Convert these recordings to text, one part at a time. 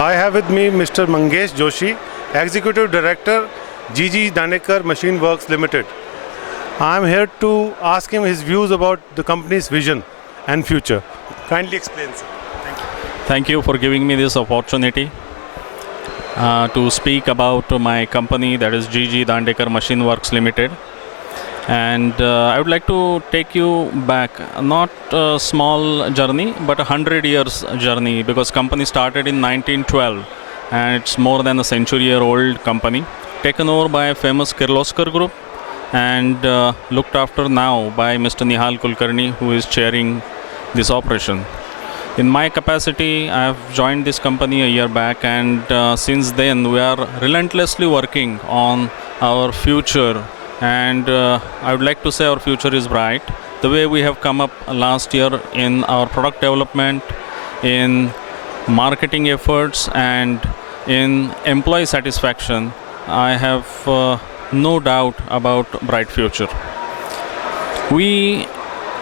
I have with me Mr. Mangesh Joshi, Executive Director, GG Dandekar Machine Works Limited. I am here to ask him his views about the company's vision and future. Kindly explain, sir. Thank you. Thank you for giving me this opportunity to speak about my company, that is GG Dandekar Machine Works Limited. And I would like to take you back, not a small journey, but 100 years journey, because company started in 1912 and it's more than a century-year-old company, taken over by a famous Kirloskar Group and looked after now by Mr. Nihal Kulkarni, who is chairing this operation. In my capacity, I have joined this company a year back, and since then we are relentlessly working on our future. And I would like to say our future is bright. The way we have come up last year in our product development, in marketing efforts, and in employee satisfaction, I have no doubt about bright future. We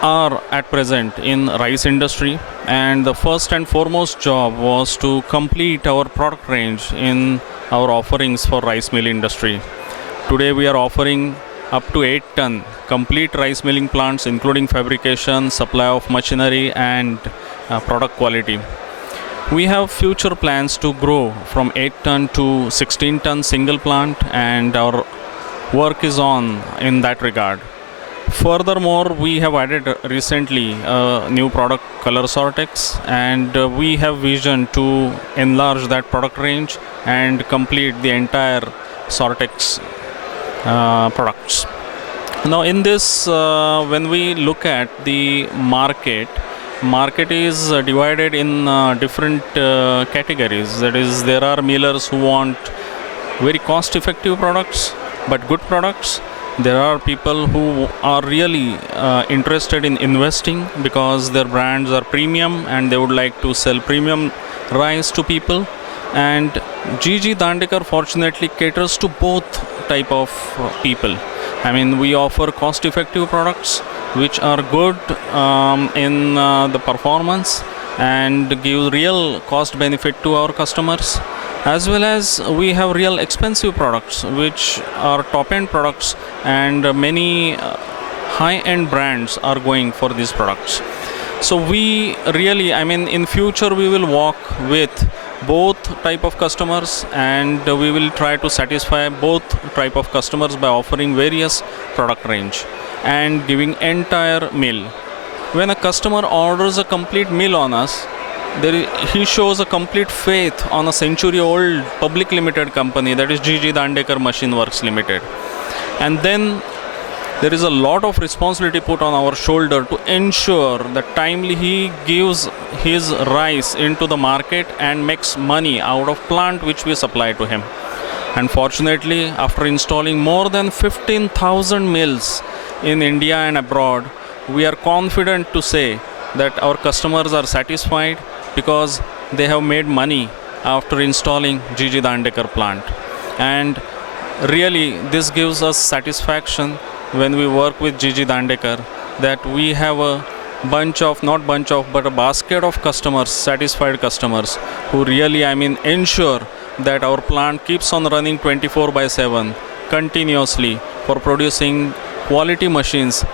are at present in rice industry, and the first and foremost job was to complete our product range in our offerings for rice mill industry. Today we are offering up to 8-ton complete rice milling plants, including fabrication, supply of machinery, and product quality. We have future plans to grow from 8-ton to 16-ton single plant, and our work is on in that regard. Furthermore, we have added recently a new product, Color Sortex, and we have vision to enlarge that product range and complete the entire Sortex products. Now in this, when we look at the market is divided in different categories. That is, there are millers who want very cost effective products but good products. There are people who are really interested in investing because their brands are premium and they would like to sell premium rice to people. And GG Dandekar fortunately caters to both type of people. I mean, we offer cost effective products which are good in the performance and give real cost benefit to our customers, as well as we have real expensive products which are top end products, and many high end brands are going for these products. So we really, I mean, in future we will walk with both type of customers, and we will try to satisfy both type of customers by offering various product range and giving entire mill. When a customer orders a complete mill on us, he shows a complete faith on a century-old public limited company, that is GG Dandekar Machine Works Limited. And then there is a lot of responsibility put on our shoulder to ensure that timely he gives his rice into the market and makes money out of plant which we supply to him. And fortunately, after installing more than 15,000 mills in India and abroad, we are confident to say that our customers are satisfied because they have made money after installing GG Dandekar plant. And really, this gives us satisfaction when we work with GG Dandekar, that we have a but a basket of customers, satisfied customers, who really, I mean, ensure that our plant keeps on running 24/7 continuously for producing quality machines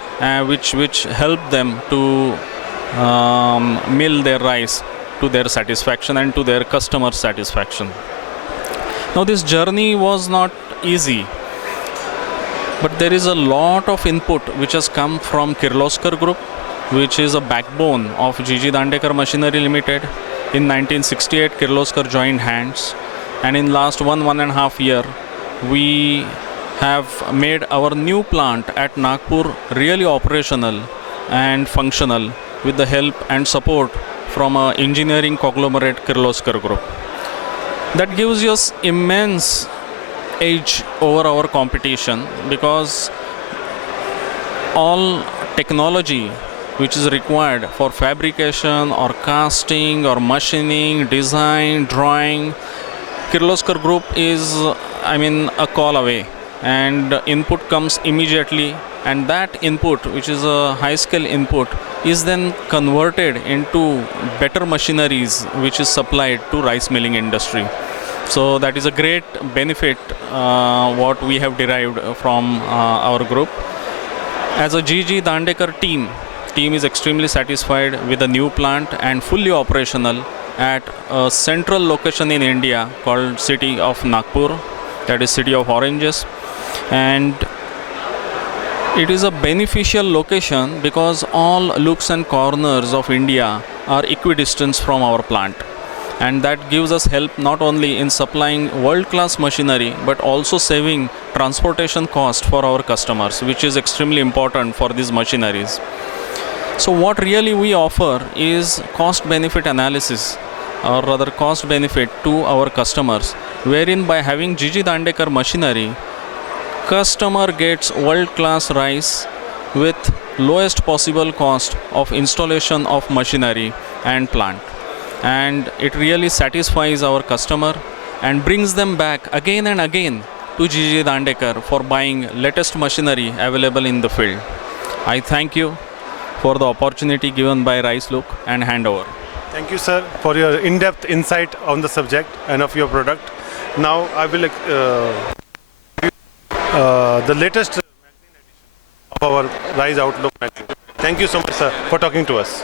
which help them to mill their rice to their satisfaction and to their customer satisfaction. Now this journey was not easy, but there is a lot of input which has come from Kirloskar Group, which is a backbone of GG Dandekar Machinery Limited. In 1968, Kirloskar joined hands, and in last one and a half year, we have made our new plant at Nagpur really operational and functional with the help and support from an engineering conglomerate, Kirloskar Group. That gives us immense edge over our competition, because all technology which is required for fabrication or casting or machining, design, drawing, Kirloskar Group is, I mean, a call away, and input comes immediately, and that input, which is a high scale input, is then converted into better machineries which is supplied to rice milling industry. So that is a great benefit what we have derived from our group. As a GG Dandekar team is extremely satisfied with the new plant and fully operational at a central location in India called city of Nagpur, that is city of oranges. And it is a beneficial location because all nooks and corners of India are equidistant from our plant, and that gives us help not only in supplying world-class machinery but also saving transportation cost for our customers, which is extremely important for these machineries. So what really we offer is cost benefit analysis, or rather cost benefit to our customers, wherein by having GG Dandekar machinery, customer gets world-class rice with lowest possible cost of installation of machinery and plant. And it really satisfies our customer and brings them back again and again to GG Dandekar for buying latest machinery available in the field. I thank you for the opportunity given by RiceLook and handover. Thank you, sir, for your in-depth insight on the subject and of your product. Now I will the latest of our Rise Outlook magazine. Thank you so much, sir, for talking to us.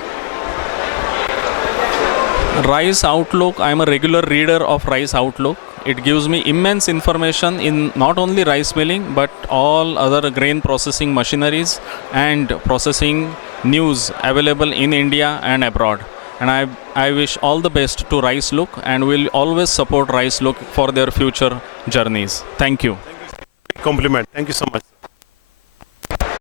Rice Outlook, I am a regular reader of Rice Outlook. It gives me immense information in not only rice milling but all other grain processing machineries and processing news available in India and abroad. And I wish all the best to RiceLook and will always support RiceLook for their future journeys. Thank you. Compliment. Thank you so much.